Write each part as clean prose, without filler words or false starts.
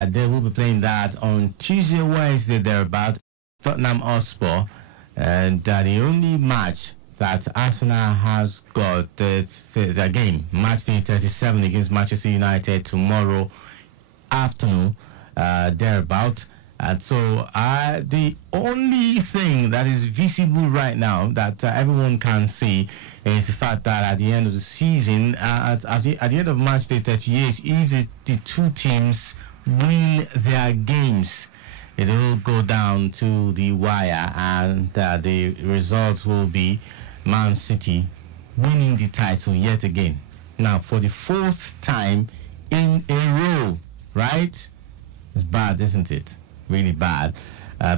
They will be playing that on Tuesday, Wednesday, thereabout, Tottenham Hotspur. And the only match that Arsenal has got is a game, match day 37 against Manchester United tomorrow afternoon, thereabout. And so the only thing that is visible right now that everyone can see is the fact that at the end of the season, at the end of match day 38, if the two teams win their games, it will go down to the wire, and the results will be Man City winning the title yet again. Now, for the fourth time in a row, right? It's bad, isn't it? Really bad.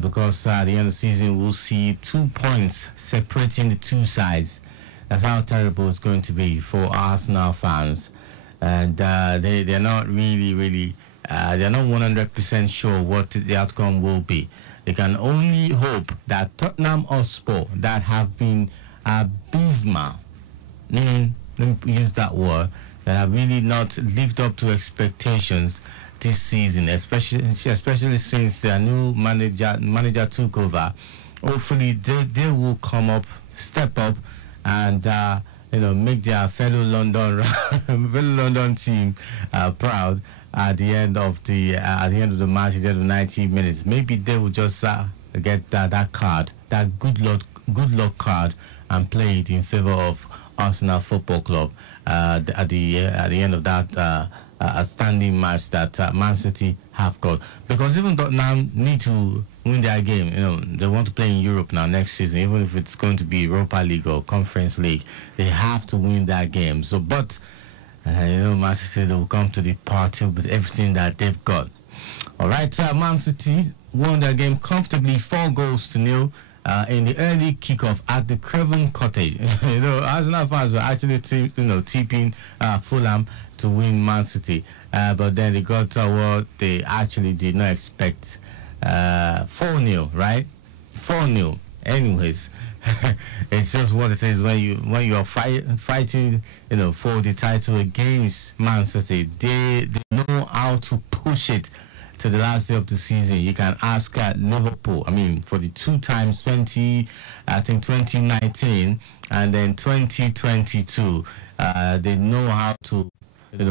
Because at the end of the season, we'll see 2 points separating the two sides. That's how terrible it's going to be for Arsenal fans. And they're not really they're not 100% sure what the outcome will be. They can only hope that Tottenham Hotspur, that have been abysmal, let me use that word, that have really not lived up to expectations this season, especially since their new manager took over. Hopefully they will step up, and make their fellow London team proud at the end of the match, at the end of 90 minutes. Maybe they will just get that card, that good luck card, and play it in favor of Arsenal Football Club at the end of that outstanding match that Man City have got. Because even Tottenham need to win their game. They want to play in Europe now next season, even if it's going to be Europa League or Conference League. They have to win that game. So, but Man City, they will come to the party with everything that they've got. All right, Man City won their game comfortably, 4-0 in the early kickoff at the Craven Cottage. Arsenal fans were actually tipping Fulham to win Man City, but then they got what they actually did not expect. 4-0, right? 4-0. Anyways, it's just what it is when you are fighting, for the title against Man City. They know how to push it to the last day of the season. You can ask Liverpool. I mean, for the 2 times 2019 and then 2022, they know how to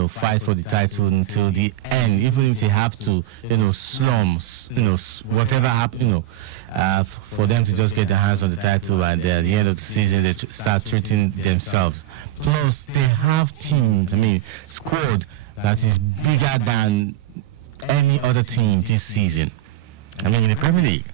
fight for the title until the end, even if they have to slums, whatever happen, for them to just get their hands on the title, and at the end of the season they start treating themselves. Plus they have teams, squad that is bigger than any other team this season. In the Premier League,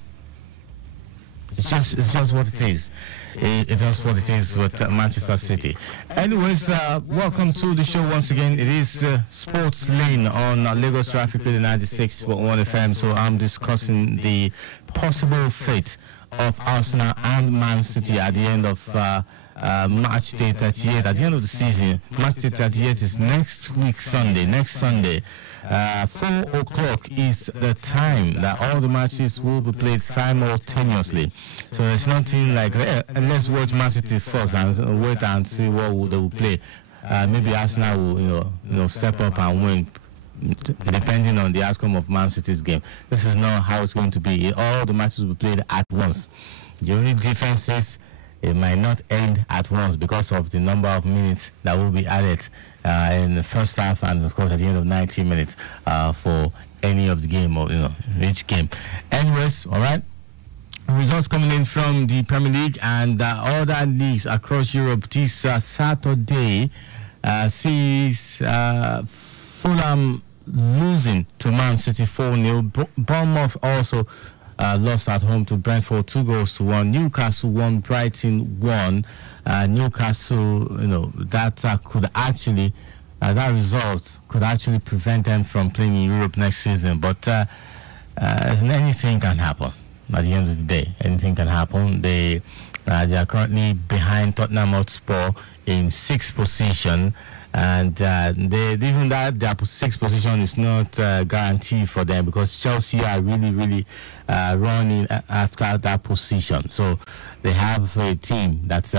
it's just what it is. It's just what it is with Manchester City. Anyways, welcome to the show once again. It is Sports Lane on Lagos Traffic Radio 96.1 FM. So I'm discussing the possible fate of Arsenal and Man City at the end of match day 38. At the end of the season, match day 38 is next Sunday. 4 o'clock is the time that all the matches will be played simultaneously. So it's nothing like let's watch Man City first and wait and see what they will play. Maybe Arsenal will step up and win, depending on the outcome of Man City's game. This is not how it's going to be. All the matches will be played at once. The only difference is it might not end at once because of the number of minutes that will be added in the first half, and of course at the end of 90 minutes for any of the game, or each game. Anyways, all right. Results coming in from the Premier League and other leagues across Europe this Saturday sees Fulham losing to Man City 4-0. Bournemouth also lost at home to Brentford 2-1. Newcastle won, Brighton won. Newcastle, that could actually, that result could actually prevent them from playing in Europe next season. But anything can happen. At the end of the day, anything can happen. They are currently behind Tottenham Hotspur in 6th position. And even that their 6th position is not guaranteed for them, because Chelsea are really running after that position. So they have a team that's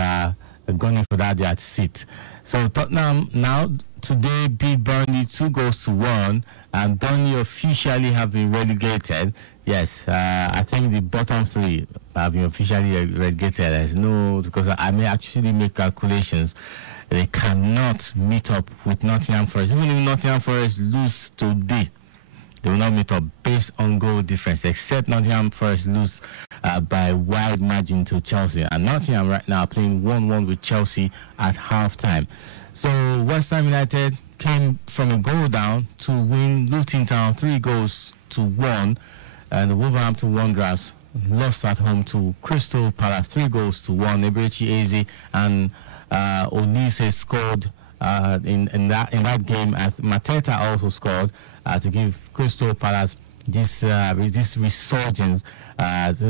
gunning for that seat. So Tottenham now today beat Burnley 2-1, and Burnley officially have been relegated. Yes, I think the bottom three have been officially relegated. There's no, because I may actually make calculations. They cannot meet up with Nottingham Forest. Even if Nottingham Forest lose today, they will not meet up based on goal difference, except Nottingham Forest lose by wide margin to Chelsea. And Nottingham right now are playing 1-1 with Chelsea at halftime. So West Ham United came from a goal down to win Luton Town 3-1, and the Wolverhampton Wanderers lost at home to Crystal Palace 3-1. Eberechi Eze and Olise scored in that game, as Mateta also scored to give Crystal Palace this resurgence towards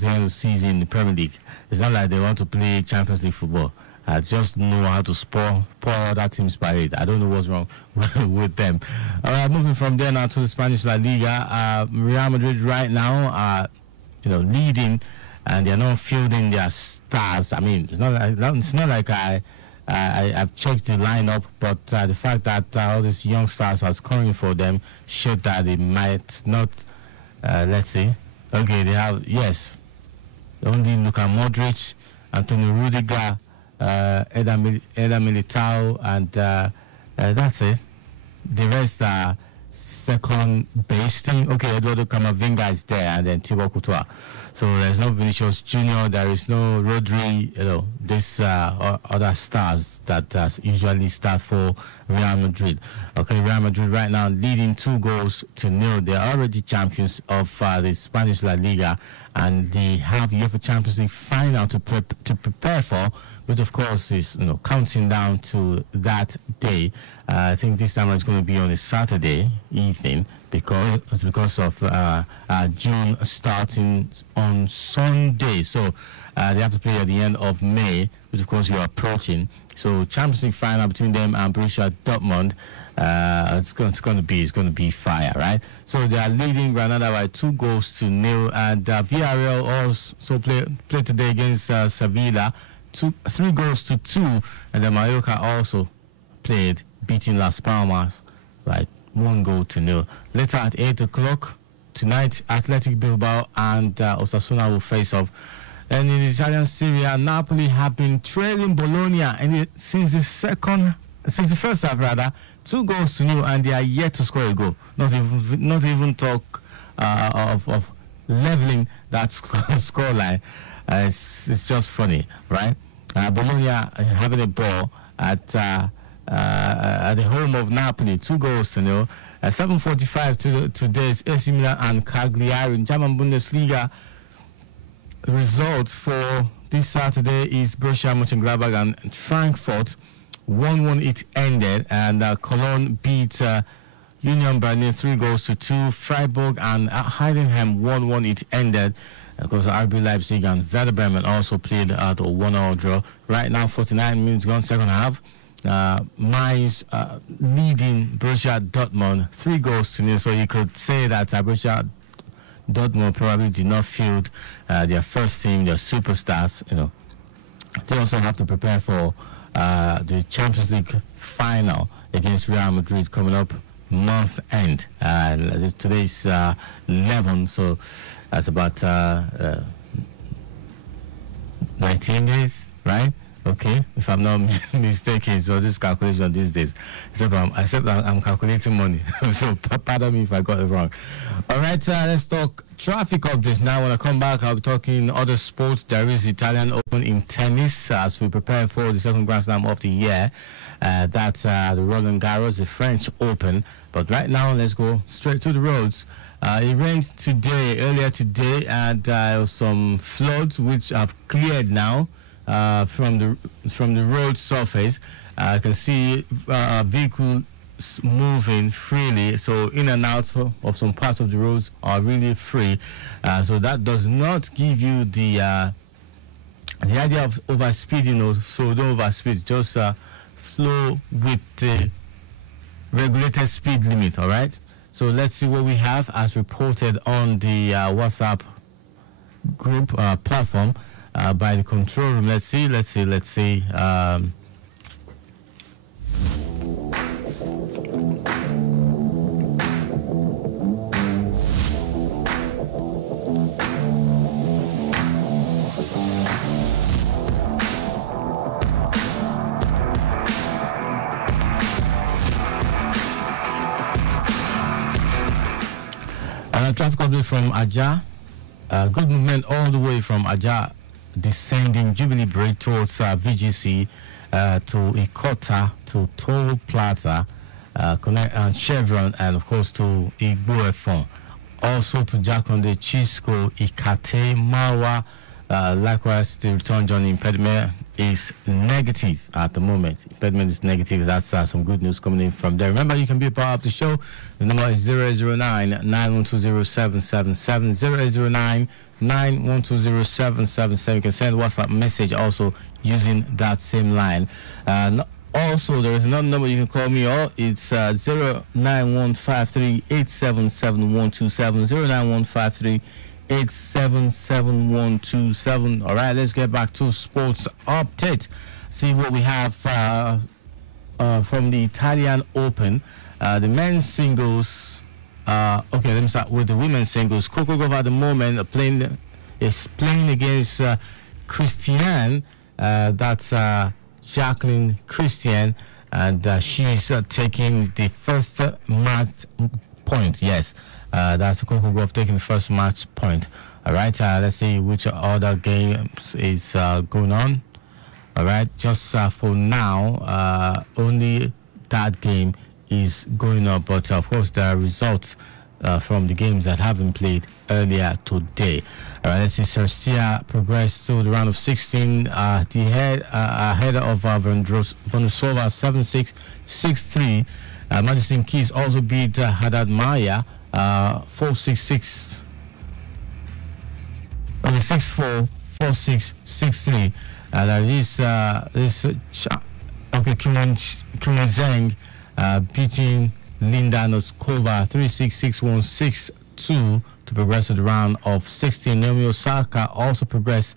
the end of the season in the Premier League. It's not like they want to play Champions League football. I just know how to spoil other teams' parade. I don't know what's wrong with them. All right, moving from there now to the Spanish La Liga. Real Madrid right now are leading, and they're not fielding their stars. I mean, it's not like I've checked the lineup, but the fact that all these young stars are scoring for them showed that they might not. Let's see. Okay, they have, yes, only Luka Modric, Antonio Rudiger, Eder Militao, and that's it. The rest are second base team. Okay, Eduardo Camavinga is there, and then Thibaut Courtois. So there's no Vinicius Junior, there is no Rodri, this other stars that usually start for Real Madrid. Okay, Real Madrid right now leading 2-0. They're already champions of the Spanish La Liga, and they have UEFA Champions League final to prepare for, which of course is counting down to that day. I think this time it's going to be on a Saturday evening, because of June starting on Sunday. So they have to play at the end of May, which of course we are approaching. So Champions League final between them and Borussia Dortmund. It's going to be fire, right? So they are leading Granada by 2-0, and Villarreal also played today against Sevilla, 3-2, and then Mallorca also played, beating Las Palmas by 1-0. Later at 8 o'clock tonight, Athletic Bilbao and Osasuna will face off. And in the Italian Serie A, Napoli have been trailing Bologna since the first half, 2-0, and they are yet to score a goal. Not even talk of leveling that scoreline. It's just funny, right? Bologna having a ball at the home of Napoli, 2-0. At 7:45 today's AC Milan and Cagliari in German Bundesliga. Results for this Saturday is Borussia Mönchengladbach and Frankfurt. 1-1 it ended, and Cologne beat Union Berlin 3-2. Freiburg and Heidenheim 1-1 it ended. Of course, RB Leipzig and Werder Bremen also played at a 1-1 draw. Right now, 49 minutes gone, second half. Mainz leading Borussia Dortmund 3-0. So you could say that Borussia Dortmund probably did not field their first team, their superstars. They also have to prepare for the Champions League final against Real Madrid coming up month end. Today's 11, so that's about 19 days, right? Okay, if I'm not mistaken, so this calculation these days, except I'm calculating money, so pardon me if I got it wrong. All right, let's talk traffic updates now. When I come back, I'll be talking other sports. There is Italian Open in tennis as we prepare for the second Grand Slam of the year. That's the Roland Garros, the French Open. But right now, let's go straight to the roads. It rained earlier today, and some floods which have cleared now. From the road surface, I can see vehicles moving freely. So in and out of some parts of the roads are really free. So that does not give you the idea of overspeeding. So don't overspeed. Just flow with the regulated speed limit. All right. So let's see what we have as reported on the WhatsApp group platform. by the control room. Let's see. Traffic update from Ajah. Good movement all the way from Ajah, descending Jubilee Break towards VGC to Ikota, to Toll Plaza, Connect and Chevron, and of course to Igbo. Also to Jakonde, Chisco, Ikate, Marwa. Likewise, the return journey impediment is negative at the moment. Impediment is negative. That's some good news coming in from there. Remember, you can be a part of the show. The number is 009-9120-777, 009-9120-777. You can send WhatsApp message also using that same line. Also, there is another number you can call me on. It's 09153-877-127, 09153-877-127. All right, let's get back to sports update. See what we have from the Italian Open. The men's singles. Okay, let me start with the women's singles. Coco Gauff at the moment is playing against Christiane. That's Jacqueline Christian, and she's taking the first match point. Yes, that's Coco Gauff taking the first match point. All right, let's see which other games is going on. All right, just for now, only that game is going on, but of course there are results from the games that have been played earlier today. All right, let's see. Serstia progressed to the round of 16. Ahead of Vondrousova 7-6, 6-3. Madison Keys also beat Haddad Maya 4-6-6. 6-4, 4-6, 6-3. Kim Zhang beating Linda Noskova 3-6, 6-1, 6-2 to progress to the round of 16. Naomi Osaka also progressed,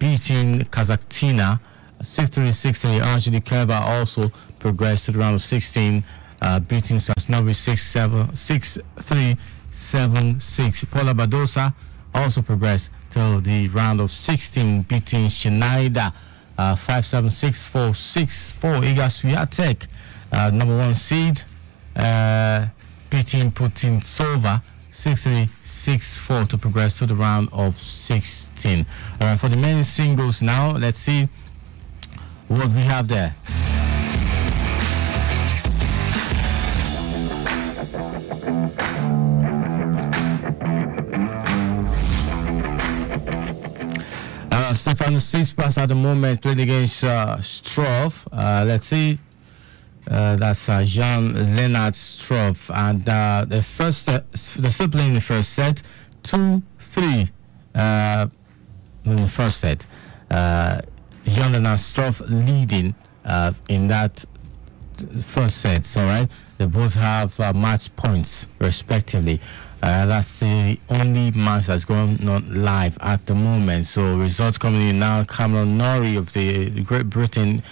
beating Kazakhtina 6-3, 6-3. Angelique Kerber also progressed to the round of 16, beating Sasnovi 6-3, 7-6. Paula Badosa also progressed to the round of 16, beating Schneider 5-7, 6-4, 6-4. Iga Swiatek, number 1 seed, beating Putintsova 6-3, 6-4 to progress to the round of 16. All right, for the men's singles now, let's see what we have there. Stefanos Tsitsipas at the moment playing against Struff. Let's see. That's Jean-Leonard Struff, and they're still playing the first set, 2-3 in the first set. Jean-Leonard Struff leading in that first set. All right, they both have match points respectively. That's the only match that's going on live at the moment. So results coming in now. Cameron Norrie of the Great Britain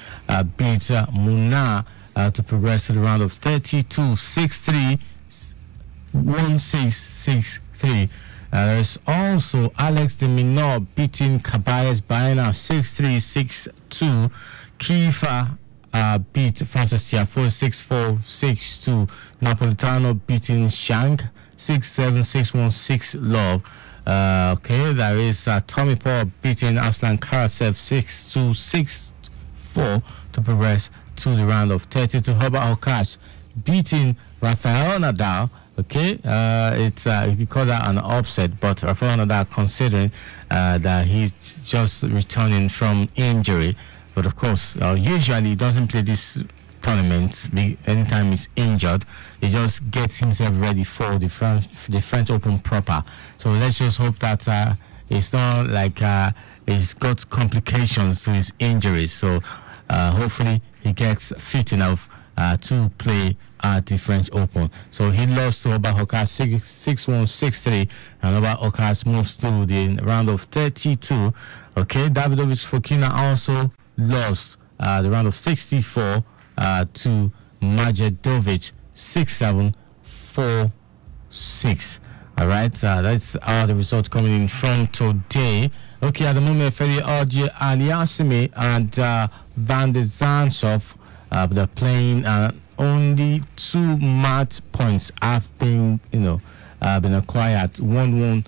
beats Muna to progress to the round of 32, 6-3, 1-6, 6-3. There's also Alex de Minaur beating Caballes Baena 6-3, 6-2. Kiefer beat Francis Tiafoe 6-4, 6-2. Napolitano beating Shank 6-7, 6-1, 6-love. Okay, there is Tommy Paul beating Aslan Karasev 6-2, 6-4 to progress to the round of 32. Herbert Hurkacz beating Rafael Nadal. Okay, it's you could call that an upset, but Rafael Nadal, considering that he's just returning from injury, but of course usually he doesn't play this tournament anytime he's injured. He just gets himself ready for the French Open proper. So let's just hope that it's not like he's got complications to his injuries. So hopefully he gets fit enough to play at the French Open. So he lost to Oba Hokas 6-1, 6-3, and Oba Hokas moves to the round of 32. Okay, Davidovich Fokina also lost the round of 64 to Majedovic 6-7, 4-6. All right, that's the results coming in from today. Okay, at the moment, Feli RJ Aliasimi and Van de Zandschulp, they're playing. Only 2 match points have been, been acquired. 1-1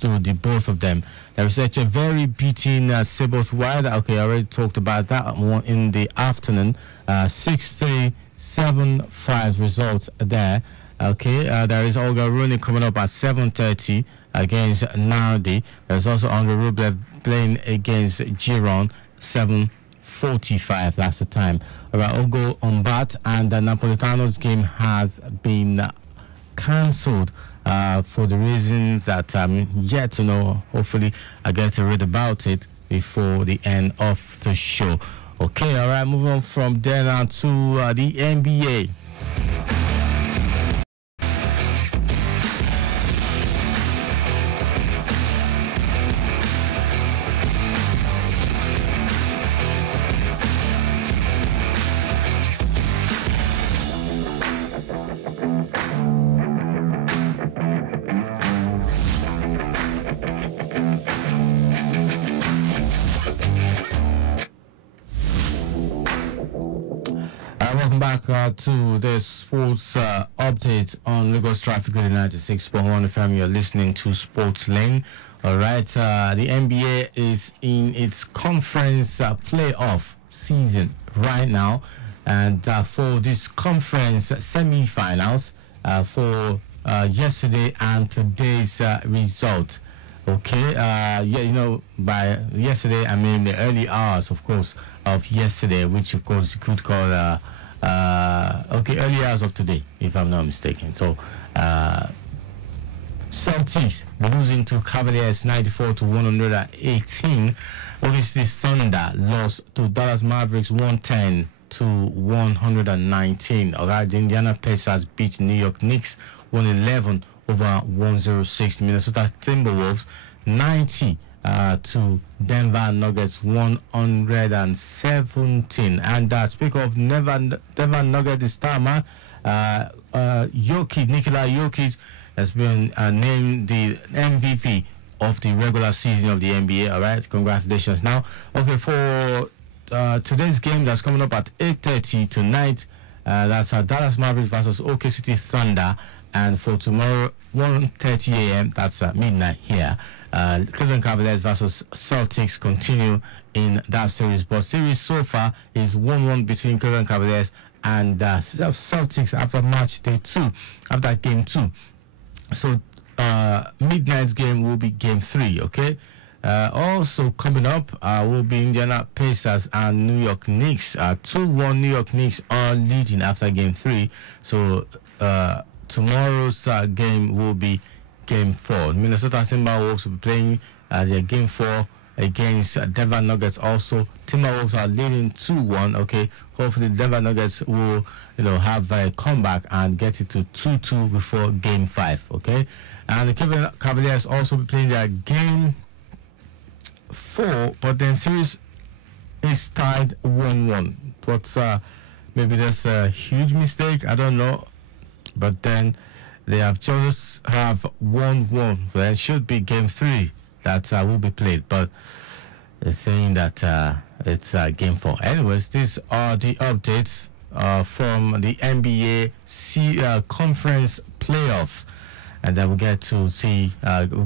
to the both of them. There was such a very beating Sebos Wide. Okay, I already talked about that one in the afternoon. 6-3, 7-5 results there. Okay, there is Olga Rune coming up at 7:30 against Nardi. There's also Andrei Rublev playing against Giron, 7:45. That's the time. All right, Ogo Umbat and Napolitano's game has been cancelled for the reasons that I'm yet to know. Hopefully, I get to read about it before the end of the show. Okay, all right, moving on from there now to the NBA. Welcome back to the sports update on Lagos Traffic with 96.1 FM. You're listening to Sports Lane. All right, the NBA is in its conference playoff season right now, and for this conference semi-finals for yesterday and today's result. Okay, by yesterday I mean the early hours, of course, of yesterday, which of course you could call early hours of today, if I'm not mistaken. So, Celtics losing to Cavaliers 94 to 118. Obviously, Thunder lost to Dallas Mavericks 110 to 119. Alright, the Indiana Pacers beat New York Knicks 111 over 106. Minnesota Timberwolves 90 to Denver Nuggets 117. And speak of Denver Nuggets this time, Nikola Jokic has been named the MVP of the regular season of the NBA. All right, congratulations. Now, okay, for today's game that's coming up at 8:30 tonight, that's Dallas Mavericks versus OK City Thunder. And for tomorrow, 1:30 a.m., that's midnight here, Cleveland Cavaliers versus Celtics continue in that series. But series so far is 1-1 between Cleveland Cavaliers and Celtics after match day 2, after game 2. So midnight's game will be game 3, okay? Also coming up will be Indiana Pacers and New York Knicks. 2-1 New York Knicks are leading after game 3. So tomorrow's game will be game 4. Minnesota Timberwolves will be playing their game 4 against Denver Nuggets. Also, Timberwolves are leading 2-1. Okay, hopefully Denver Nuggets will, have a comeback and get it to 2-2 before game 5. Okay, and the Cleveland Cavaliers also be playing their game 4, but then series is tied 1-1. But maybe that's a huge mistake. I don't know. But then they have just have 1-1. So it should be game 3 that will be played. But they're saying that it's game 4. Anyways, these are the updates from the NBA conference playoffs. And then we'll get to see, general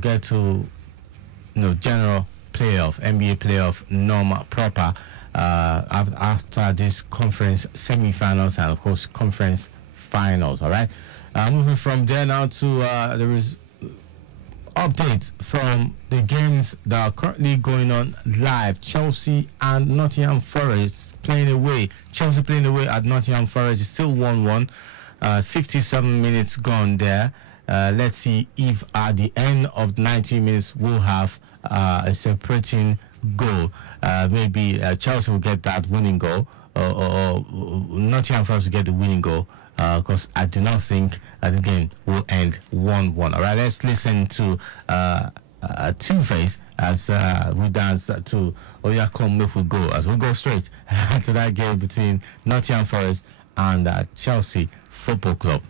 playoff, NBA playoff normal proper after this conference semifinals and, of course, conference finals. All right, moving from there now to there is updates from the games that are currently going on live. Chelsea and Nottingham Forest playing away. Chelsea playing away at Nottingham Forest is still 1-1. 57 minutes gone there. Let's see if at the end of 90 minutes we'll have a separating goal. Maybe Chelsea will get that winning goal, or Nottingham Forest will get the winning goal. because I do not think that the game will end 1-1. All right, let's listen to Two-Face as we dance to Oya Come If We Go, as we go straight to that game between Nottingham Forest and Chelsea Football Club.